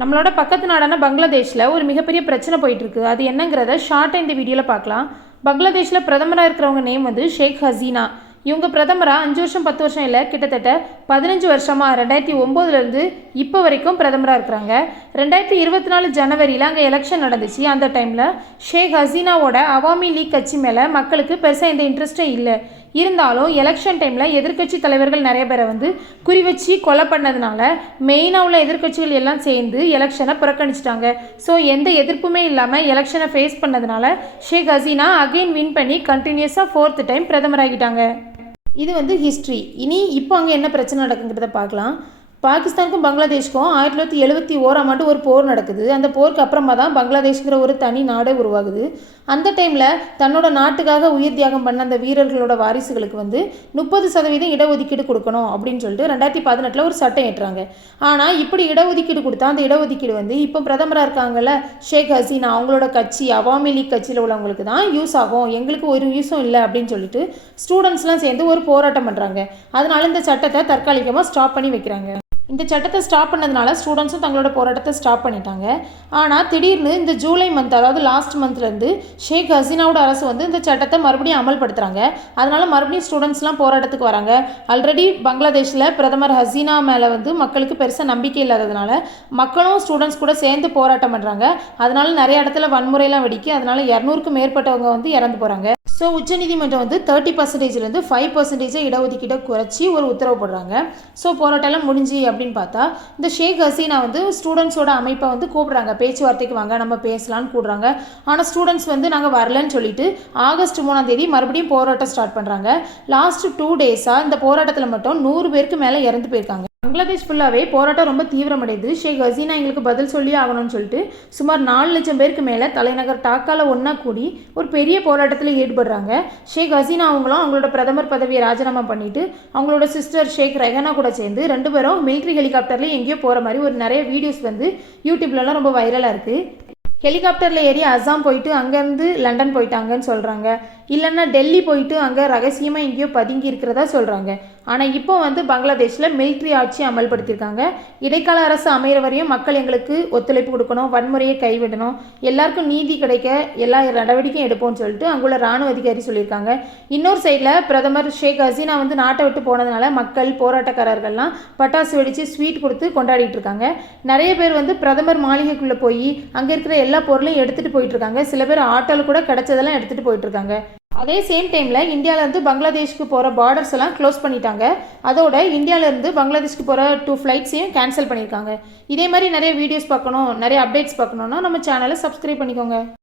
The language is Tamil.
நம்மளோட பக்கத்து நாடான பங்களாதேஷில் ஒரு மிகப்பெரிய பிரச்சனை போயிட்டுருக்கு. அது என்னங்கிறத ஷார்ட்டாக இந்த வீடியோவில் பார்க்கலாம். பங்களாதேஷில் பிரதமராக இருக்கிறவங்க நேம் வந்து ஷேக் ஹசீனா. இவங்க பிரதமராக அஞ்சு வருஷம் பத்து வருஷம் இல்லை கிட்டத்தட்ட பதினஞ்சு வருஷமாக ரெண்டாயிரத்தி ஒம்போதுலேருந்து இப்போ வரைக்கும் பிரதமராக இருக்கிறாங்க. ரெண்டாயிரத்தி இருபத்தி நாலு ஜனவரியில் அங்கே எலெக்ஷன் நடந்துச்சு. அந்த டைமில் ஷேக் ஹசீனாவோட அவாமி லீக் கட்சி மேலே மக்களுக்கு பெருசாக எந்த இன்ட்ரெஸ்ட்டே இல்லை. இருந்தாலும் எலெக்ஷன் டைமில் எதிர்க்கட்சி தலைவர்கள் நிறைய பேரை வந்து குறி வச்சு கொலை பண்ணதுனால மெயினாக உள்ள எதிர்க்கட்சிகள் எல்லாம் சேர்ந்து எலெக்ஷனை புறக்கணிச்சிட்டாங்க. ஸோ எந்த எதிர்ப்புமே இல்லாமல் எலெக்ஷனை ஃபேஸ் பண்ணதுனால ஷேக் ஹசீனா அகைன் வின் பண்ணி கண்டினியூஸாக ஃபோர்த்து டைம் பிரதமராகிட்டாங்க. இது வந்து ஹிஸ்ட்ரி இனி இப்போ அங்கே என்ன பிரச்சனை நடக்குங்கிறத பார்க்கலாம். பாகிஸ்தானுக்கும் பங்களாதேஷ்க்கும் ஆயிரத்தி தொள்ளாயிரத்தி எழுபத்தி ஓராம் ஆண்டு ஒரு போர் நடக்குது. அந்த போருக்கு அப்புறமா தான் பங்களாதேஷ்ங்கிற ஒரு தனி நாடே உருவாகுது. அந்த டைமில் தன்னோட நாட்டுக்காக உயிர் தியாகம் பண்ண அந்த வீரர்களோட வாரிசுகளுக்கு வந்து முப்பது சதவீதம் இடஒதுக்கீடு கொடுக்கணும் அப்படின்னு சொல்லிட்டு ரெண்டாயிரத்தி பதினெட்டில் ஒரு சட்டம் ஏற்றுறாங்க ஆனால் இப்படி இடஒதுக்கீடு கொடுத்தா அந்த இடஒதுக்கீடு வந்து இப்போ பிரதமராக இருக்காங்கல்ல ஷேக் ஹசீனா அவங்களோட கட்சி அவாமி லீக் கட்சியில் உள்ளவங்களுக்கு தான் யூஸ் ஆகும். எங்களுக்கு ஒரு யூஸும் இல்லை அப்படின்னு சொல்லிட்டு ஸ்டூடெண்ட்ஸ்லாம் சேர்ந்து ஒரு போராட்டம் பண்ணுறாங்க அதனால இந்த சட்டத்தை தற்காலிகமாக ஸ்டாப் பண்ணி வைக்கிறாங்க. இந்த சட்டத்தை ஸ்டாப் பண்ணதுனால ஸ்டூடெண்ட்ஸும் தங்களோட போராட்டத்தை ஸ்டாப் பண்ணிட்டாங்க. ஆனால் திடீர்னு இந்த ஜூலை மந்த் அதாவது லாஸ்ட் மந்த்லேருந்து ஷேக் ஹசீனாவோட அரசு வந்து இந்த சட்டத்தை மறுபடியும் அமல்படுத்துகிறாங்க அதனால் மறுபடியும் ஸ்டூடெண்ட்ஸ்லாம் போராட்டத்துக்கு வராங்க. ஆல்ரெடி பங்களாதேஷில் பிரதமர் ஹசீனா மேலே வந்து மக்களுக்கு பெருசாக நம்பிக்கை இல்லாததுனால மக்களும் ஸ்டூடெண்ட்ஸ் கூட சேர்ந்து போராட்டம் பண்ணுறாங்க அதனால் நிறைய இடத்துல வன்முறையெல்லாம் வெடிக்கி. அதனால் இரநூறுக்கும் மேற்பட்டவங்க வந்து இறந்து போகிறாங்க ஸோ உச்சநீதிமன்றம் வந்து தேர்ட்டி பர்சன்டேஜ்லேருந்து ஃபைவ் பர்சன்டேஜை இடஒதுக்கீட்டை குறைச்சி ஒரு உத்தரவு போடுறாங்க ஸோ போராட்டம்லாம் முடிஞ்சு அப்படின்னு பார்த்தா இந்த ஷேக் ஹசீனா வந்து ஸ்டூடெண்ட்ஸோட அமைப்பை வந்து கூப்பிட்றாங்க. பேச்சுவார்த்தைக்கு வாங்க நம்ம பேசலான்னு கூடுறாங்க ஆனால் ஸ்டூடெண்ட்ஸ் வந்து நாங்கள் வரலன்னு சொல்லிட்டு ஆகஸ்ட் மூணாம் தேதி மறுபடியும் போராட்டம் ஸ்டார்ட் பண்ணுறாங்க லாஸ்ட் டூ டேஸாக இந்த போராட்டத்தில் மட்டும் நூறு பேருக்கு மேலே இறந்து போயிருக்காங்க. பங்களாதேஷ் ஃபுல்லாகவே போராட்டம் ரொம்ப தீவிரமடையுது ஷேக் ஹசீனா எங்களுக்கு பதில் சொல்லி ஆகணும்னு சொல்லிட்டு சுமார் நாலு லட்சம் பேருக்கு மேலே தலைநகர் டாக்காவில் ஒன்றா கூடி ஒரு பெரிய போராட்டத்தில் ஈடுபடுறாங்க. ஷேக் ஹசீனா அவங்களும் அவங்களோட பிரதமர் பதவியை ராஜினாமா பண்ணிவிட்டு அவங்களோட சிஸ்டர் ஷேக் ரெஹனா கூட சேர்ந்து ரெண்டு பேரும் மிலிட்ரி ஹெலிகாப்டரில் எங்கேயோ போகிற மாதிரி ஒரு நிறைய வீடியோஸ் வந்து யூடியூப்லலாம் ரொம்ப வைரலாக இருக்குது ஹெலிகாப்டரில் ஏறி அசாம் போயிட்டு அங்கேருந்து லண்டன் போயிட்டாங்கன்னு சொல்கிறாங்க இல்லைன்னா டெல்லி போயிட்டு அங்கே ரகசியமாக எங்கேயோ பதுங்கி இருக்கிறதா சொல்கிறாங்க ஆனால் இப்போ வந்து பங்களாதேஷில் மிலிட்ரி ஆட்சி அமல்படுத்தியிருக்காங்க. இடைக்கால அரசு அமைகிற வரையும் மக்கள் எங்களுக்கு ஒத்துழைப்பு கொடுக்கணும் வன்முறையை கைவிடணும் எல்லாருக்கும் நீதி கிடைக்க எல்லா நடவடிக்கையும் எடுப்போம்னு சொல்லிட்டு அங்குள்ள ராணுவ அதிகாரி சொல்லியிருக்காங்க. இன்னொரு சைடில் பிரதமர் ஷேக் ஹசீனா வந்து நாட்டை விட்டு போனதுனால மக்கள் போராட்டக்காரர்கள்லாம் பட்டாசு வெடித்து ஸ்வீட் கொடுத்து கொண்டாடிட்டு இருக்காங்க. நிறைய பேர் வந்து பிரதமர் மாளிகைக்குள்ளே போய் அங்கே இருக்கிற எல்லா பொருளையும் எடுத்துகிட்டு போயிட்டு இருக்காங்க. சில பேர் ஆட்டோவில் கூட கிடைச்சதெல்லாம் எடுத்துகிட்டு போயிட்டு இருக்காங்க. அதே சேம் டைமில் இந்தியாவிலேருந்து பங்களாதேஷ்க்கு போகிற பார்டர்ஸ் எல்லாம் க்ளோஸ் பண்ணிட்டாங்க. அதோட இந்தியாவிலேருந்து பங்களாதேஷ்க்கு போகிற டூ ஃப்ளைட்ஸையும் கேன்சல் பண்ணியிருக்காங்க இதே மாதிரி நிறைய வீடியோஸ் பார்க்கணும் நிறைய அப்டேட்ஸ் பார்க்கணுன்னா நம்ம சேனலை சப்ஸ்கிரைப் பண்ணிக்கோங்க.